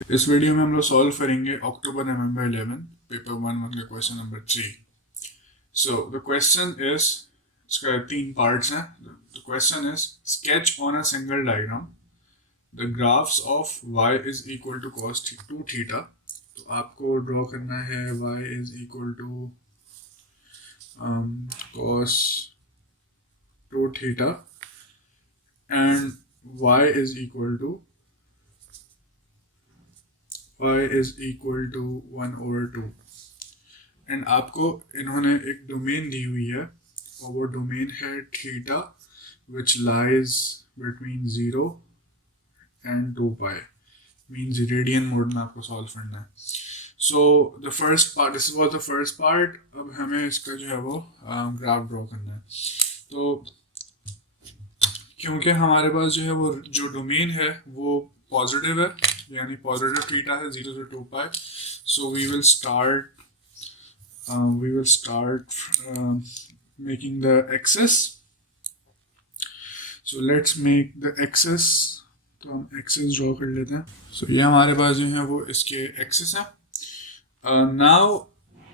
इस वीडियो में हम लोग सॉल्व करेंगे अक्टूबर नवंबर 11 पेपर 1 का क्वेश्चन नंबर 3। सो द क्वेश्चन इज, इसका 3 पार्ट्स हैं। The question is sketch on a single diagram the graphs of y is equal to cos 2 theta. तो आपको ड्रॉ करना है y is equal to cos 2 theta and y is equal to 1/2 and आपको इन्होंने एक domain दी हुई है और वो डोमेन है theta which lies between 0 and 2 pi, means radian mode में आपको सॉल्व करना है। सो the first part, this was the first part. अब हमें इसका जो है वो ग्राफ ड्रॉ करना है। तो क्योंकि हमारे पास जो है वो जो डोमेन है वो पॉजिटिव है, यानी पॉजिटिव थीटा है 0 से 2 पाई। So we will start making the axis. So let's make the axis. तो हम एक्सेस ड्रॉ कर लेते हैं। सो ये हमारे पास जो है वो इसके एक्सेस है। नाउ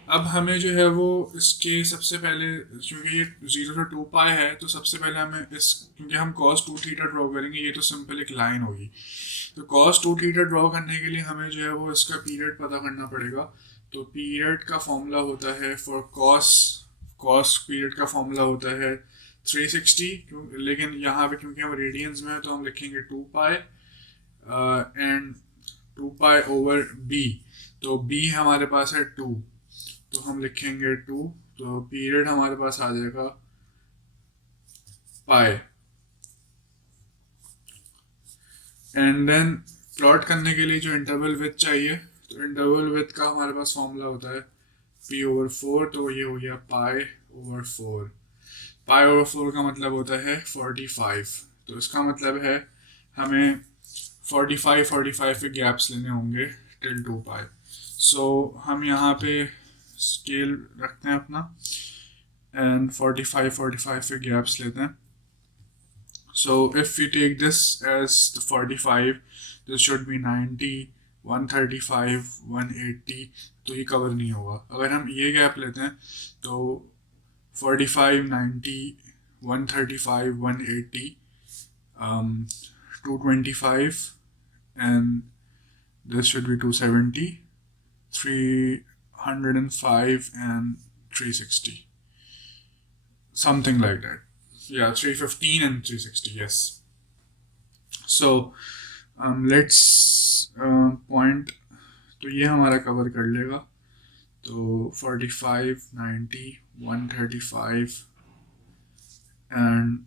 अब हमें जो है वो इसके सबसे पहले, क्योंकि ये 0 से 2 पाई है, तो सबसे पहले हमें क्योंकि हम cos 2 थीटा ड्रॉ करेंगे, ये तो सिंपल एक लाइन होगी। तो cos 2 थीटा ड्रॉ करने के लिए हमें जो है वो इसका पीरियड पता करना पड़ेगा। तो पीरियड का फॉर्मूला होता है फॉर कॉस पीरियड का फॉर्मूला होता है 360। लेकिन यहाँ पे क्योंकि हम रेडियंस में है तो हम लिखेंगे 2 पाई एंड 2 पाई ओवर बी। तो बी हमारे पास है 2, तो हम लिखेंगे 2। तो पीरियड हमारे पास आ जाएगा पाई। एंड देन प्लॉट करने के लिए जो इंटरवल विथ चाहिए, तो इंटरवल विथ का हमारे पास फॉर्मूला होता है p/4। तो ये हो गया π/4। π/4 का मतलब होता है 45। तो इसका मतलब है हमें 45 के गैप्स लेने होंगे टिल 2 पाई। सो हम यहाँ पे स्केल रखते हैं अपना एंड 45 के गैप्स लेते हैं। So if we take this as the 45, this should be 90, 135, 180, तो ये कवर नहीं होगा। अगर हम ये गैप लेते हैं तो 45, 90, 135, 180, 225 and this should be 270, 305 and 360, something like that. Yeah, 315 and 360, yes. So let's point, तो ये हमारा कवर कर लेगा। तो 45, 90, 135 and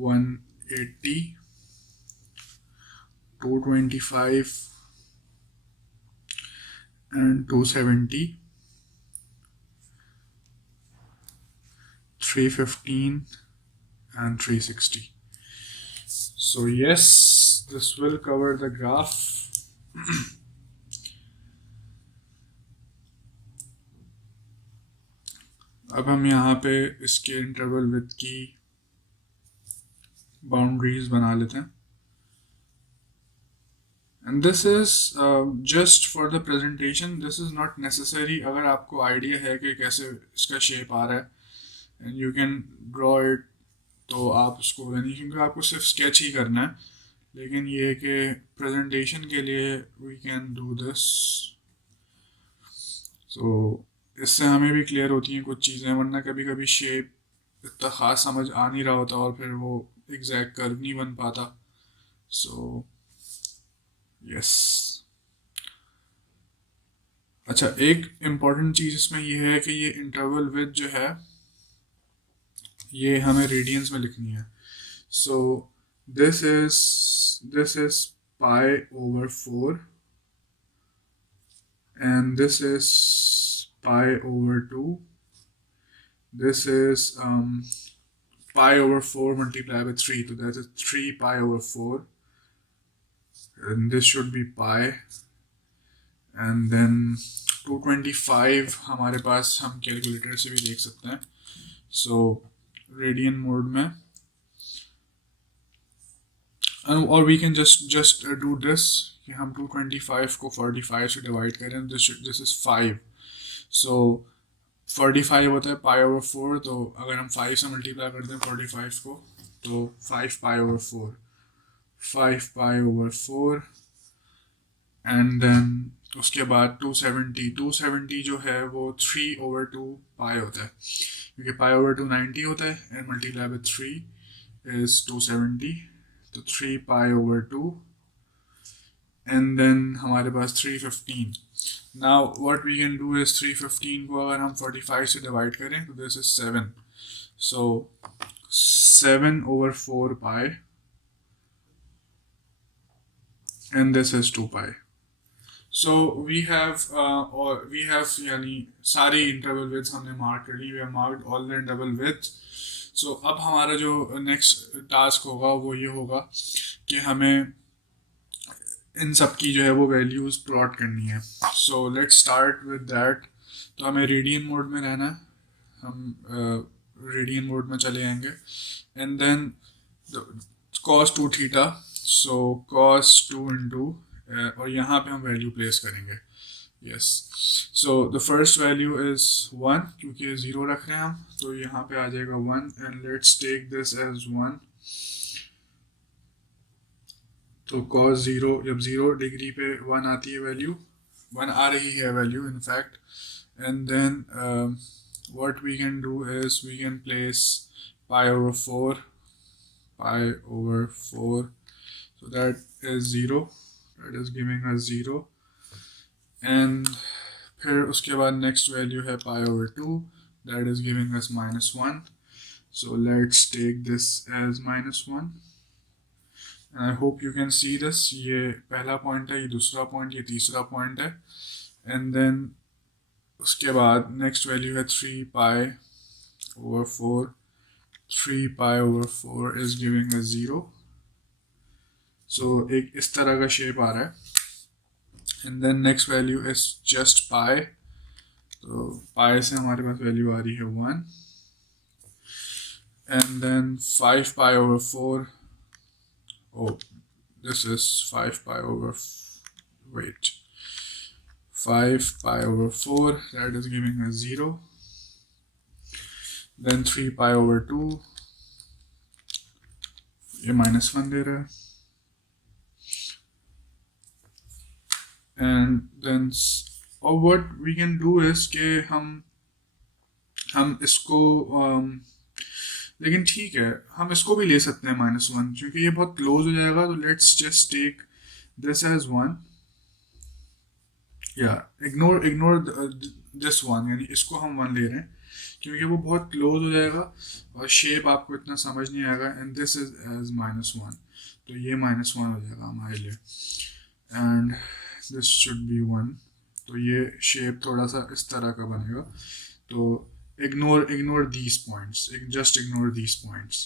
180, 225 and 270, 315 and 360. So yes, this will cover the graph. अब हम यहाँ पे इसके इंटरवल विथ की बाउंड्रीज बना लेते हैं। And this is just for the presentation, this is not necessary. अगर आपको आइडिया है कि कैसे इसका शेप आ रहा है and you can draw it, तो आप उसको, यानी क्योंकि आपको सिर्फ स्केच ही करना है, लेकिन ये है कि प्रेजेंटेशन के लिए वी कैन डू दिस। सो इससे हमें भी क्लियर होती हैं कुछ चीज़ें, वरना कभी कभी शेप इतना ख़ास समझ आ नहीं रहा होता और फिर वो एग्जैक्ट कर्व नहीं बन पाता। So yes. अच्छा, एक इम्पॉर्टेंट चीज़ इसमें ये है कि ये इंटरवल विथ जो है ये हमें रेडियंस में लिखनी है। So this is π/4 and this is π/2. This is π/4 multiplied by 3, so that is 3π/4 and this should be pi। and then 225 हमारे पास हम कैलकुलेटर से भी देख सकते हैं। सो रेडियन मोड में, or we can just do this, कि हम 225 को 45 से डिवाइड करें, दिस इज़ 5, सो 45 होता है पाई ओवर 4, तो अगर हम 5 से मल्टीप्लाई करते हैं 45 को तो 5 pi over 4, 5 pi over 4, and then उसके बाद 270 जो है वो 3 ओवर 2 पाई होता है, क्योंकि पाई ओवर 2 90 होता है एंड मल्टीप्लाई विद 3 इज 270, तो 3 पाई ओवर 2, एंड देन हमारे पास 315. Now what we can do is 315 को अगर हम 45 से डिवाइड करें तो this is 7, so 7 over 4 pi and this is 2 pi. So we have यानी सारी इंटरवल विड्थ हमने मार्क कर ली, we have marked all the interval width. So अब हमारा जो नेक्स्ट टास्क होगा वो ये होगा कि हमें इन सब की जो है वो वैल्यूज़ प्लॉट करनी है. So let's start with that. तो हमें रेडियन मोड में रहना है, हम रेडियन मोड में चले जाएंगे, and then cos 2 theta, so cos 2 into, और यहाँ पे हम वैल्यू प्लेस करेंगे. Yes, so the first value is 1, क्योंकि 0 रख रहे हैं हम, तो यहाँ पे आ जाएगा 1, and let's take this as 1. तो cos 0, जब 0 डिग्री पे 1 आती है वैल्यू, 1 आ रही है value in fact, and then what we can do is we can place pi over 4, pi over 4, so that is 0, that is giving us 0, and फिर उसके बाद next value है pi over 2, that is giving us -1. So let's take this as -1, and I hope you can see this. ये पहला point है, ये दूसरा point, ये तीसरा पॉइंट है, and then उसके बाद नेक्स्ट वैल्यू है 3 pi over 4, 3 pi over 4 is giving a 0. So एक इस तरह का शेप आ रहा है, and then next value is just pi, तो पाई से हमारे पास वैल्यू आ रही है 1, and then 5 pi over 4, oh this is 5 pi over, wait, 5 pi over 4, that is giving us 0. Then 3 pi over 2, ये -1 दे रहा है, and then और what we can do is कि हम इसको लेकिन ठीक है, हम इसको भी ले सकते हैं -1, क्योंकि ये बहुत क्लोज हो जाएगा. तो let's just take this as 1, या इग्नोर दिस 1, यानी इसको हम 1 ले रहे हैं क्योंकि वो बहुत क्लोज हो जाएगा और शेप आपको इतना समझ नहीं आएगा. एंड दिस इज एज -1, तो ये -1 हो जाएगा हमारे लिए, एंड दिस शुड बी 1, तो ये शेप थोड़ा सा इस तरह का बनेगा. तो ignore these points, just ignore these points.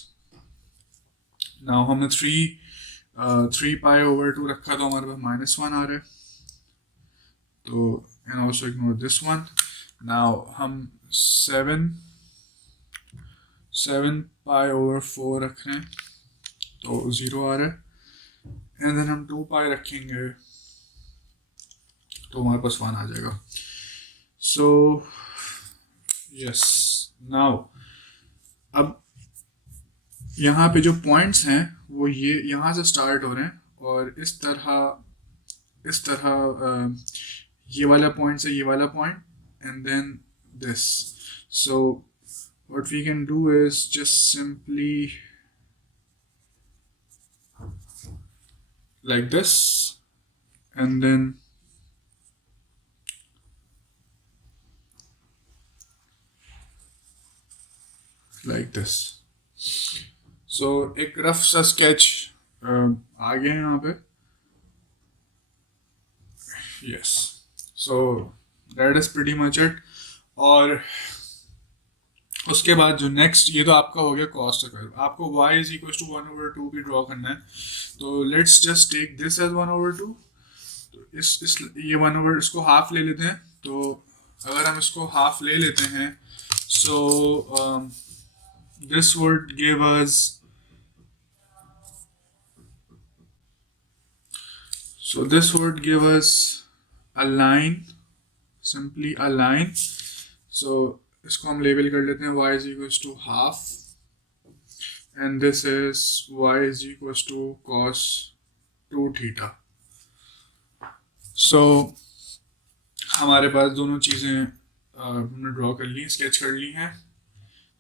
Now हमने 3 pi over 2 रखा, तो हमारे पास -1 आ रहा है, तो and also ignore this one. Now हम 7 pi over 4 रख रहे हैं, तो 0 आ रहा है, and then हम 2 pi रखेंगे तो हमारे पास 1 आ जाएगा. So yes, now अब यहाँ पे जो पॉइंट्स हैं वो ये यहाँ से स्टार्ट हो रहे हैं, और इस तरह ये वाला पॉइंट से ये वाला point, and then this. So what we can do is just simply like this, and then like this. So एक रफ सा स्केच आ गया है यहाँ पे. Yes, so that is pretty much it. और उसके बाद जो नेक्स्ट, ये तो आपका हो गया कॉस्ट कर्व. आपको y इज इक्वल टू 1/2 भी ड्रॉ करना है, तो let's just take this as 1/2. तो इस ये 1/, इसको हाफ ले लेते हैं. तो अगर हम इसको हाफ ले लेते हैं, so this would give us, So this would give us a line, simply a line. So इसको हम लेबल कर लेते हैं y is equals to half, and this is y is equals to cos 2 theta. So हमारे पास दोनों चीज़ें हमने draw कर ली, स्केच कर ली हैं.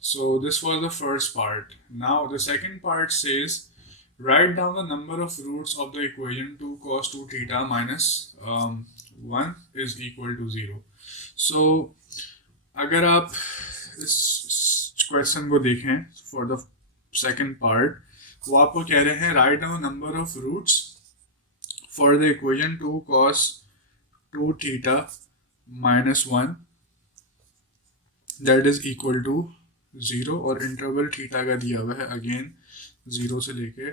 So this was the first part. Now the second part says write down the number of roots of the equation 2 cos 2 theta minus 1 is equal to 0. So अगर आप इस क्वेश्चन को देखें फॉर द सेकेंड पार्ट, वो आपको कह रहे हैं write down number of roots for the equation 2 cos 2 theta minus 1 that is equal to 0, और इंटरवल थीटा का दिया हुआ है अगेन 0 से लेके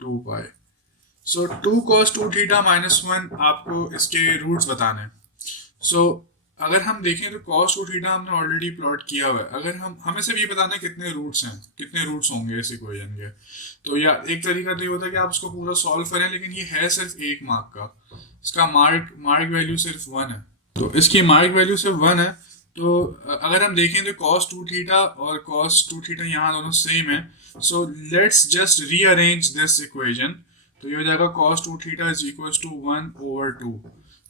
2 पाई. सो 2 cos 2 theta minus 1 आपको इसके रूट्स बताने हैं. सो अगर हम देखें तो cos 2 theta हमने ऑलरेडी प्लॉट किया हुआ है. अगर हमें सिर्फ ये बताना है कितने रूट्स हैं, कितने रूट्स होंगे इस इक्वेशन के, तो या एक तरीका तो ये होता है कि आप उसको पूरा सॉल्व करें, लेकिन ये है सिर्फ 1 मार्क का, इसका मार्क वैल्यू सिर्फ 1 है. तो इसकी मार्क वैल्यू सिर्फ 1 है. तो अगर हम देखें तो cos 2 theta और cos 2 theta यहाँ दोनों सेम है. So let's just rearrange this equation. तो ये हो जाएगा cos 2 theta is equal to 1/2,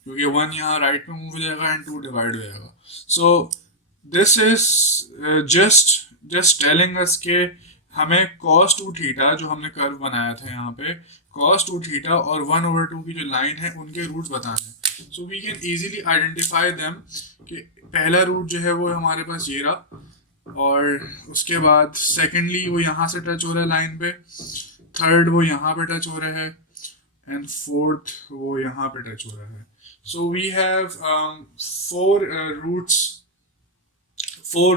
क्योंकि 1 यहाँ राइट में मूव हो जाएगा एंड 2 डिवाइड हो जाएगा. सो this is just telling us के हमें cos 2 theta जो हमने कर्व बनाया था यहाँ पे, cos 2 theta और 1/2 की जो लाइन है उनके रूट्स बताने हैं. So we can easily identify them कि पहला रूट जो है वो हमारे पास ये रहा, और उसके बाद सेकेंडली वो यहाँ से टच हो रहा है लाइन पे, थर्ड वो यहाँ पे टच हो रहा है, एंड फोर्थ वो यहाँ पे टच हो रहा है. सो वी हैव 4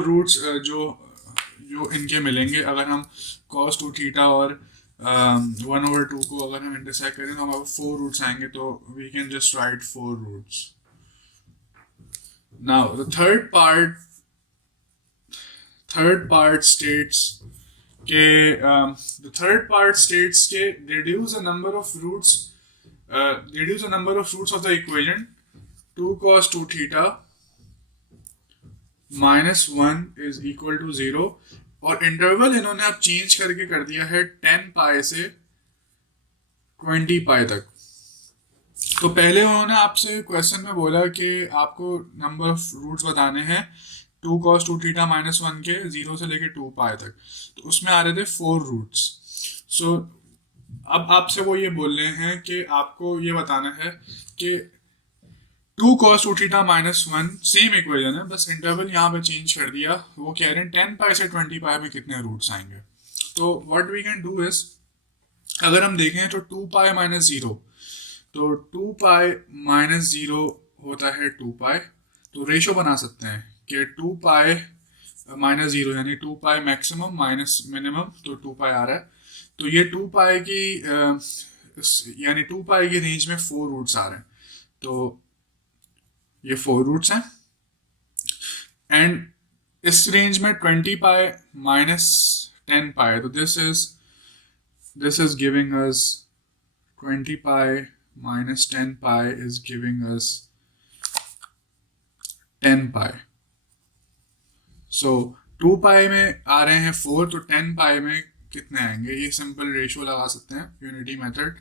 रूट्स जो इनके मिलेंगे. अगर हम cos 2 theta और 1/2 को अगर हम इंटरसेक्ट करें तो हमारे 4 रूट्स आएंगे. तो we can just write 4 roots. Now the third part states के reduce the number of roots of the equation 2 cos 2 theta minus 1 is equal to 0, और इंटरवल इन्होंने अब चेंज करके कर दिया है 10 पाई से 20 पाई तक. तो पहले उन्होंने आपसे क्वेश्चन में बोला कि आपको नंबर ऑफ रूट्स बताने हैं 2 cos 2 theta minus 1 के 0 से लेके 2 पाई तक. तो उसमें आ रहे थे 4 रूट्स. सो अब आपसे वो ये बोल रहे हैं कि आपको ये बताना है कि 2 cos 2 theta minus 1 same equation है, बस इंटरवल यहाँ पे चेंज कर दिया. वो कह रहे हैं 10 पाई से 20 पाई में कितने रूट्स आएंगे. तो what we can do is, अगर हम देखें तो 2 पाई माइनस 0, तो 2 पाई माइनस 0 होता है 2 पाई. तो रेशो बना सकते हैं कि 2 पाई माइनस 0 यानी 2 पाई मैक्सिमम माइनस मिनिमम, तो 2 पाई आ रहा है. तो ये 2 पाई की यानी 2 पाई की रेंज में 4 रूट्स आ रहे हैं. तो ये 4 रूट्स हैं, एंड इस रेंज में 20 पाई माइनस 10 पाई, तो this is giving us 20 pi minus 10 pi is giving us 10 pi. So 2 pi में आ रहे हैं 4, तो 10 pi में कितने आएंगे, ये सिंपल रेशियो लगा सकते हैं unity method.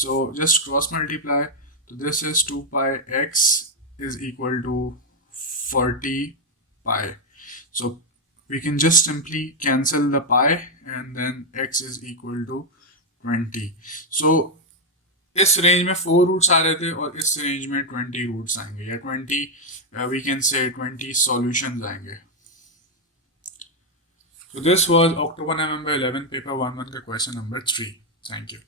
So just cross multiply. तो this is 2 pi x is equal to 40 pi. So we can just simply cancel the pi and then x is equal to 20. So इस range में 4 roots आ रहे थे और इस range में 20 roots आएंगे, या 20 वी कैन से 20 सॉल्यूशंस आएंगे. So this was October November 11 paper 1-1 का क्वेश्चन नंबर 3. Thank you.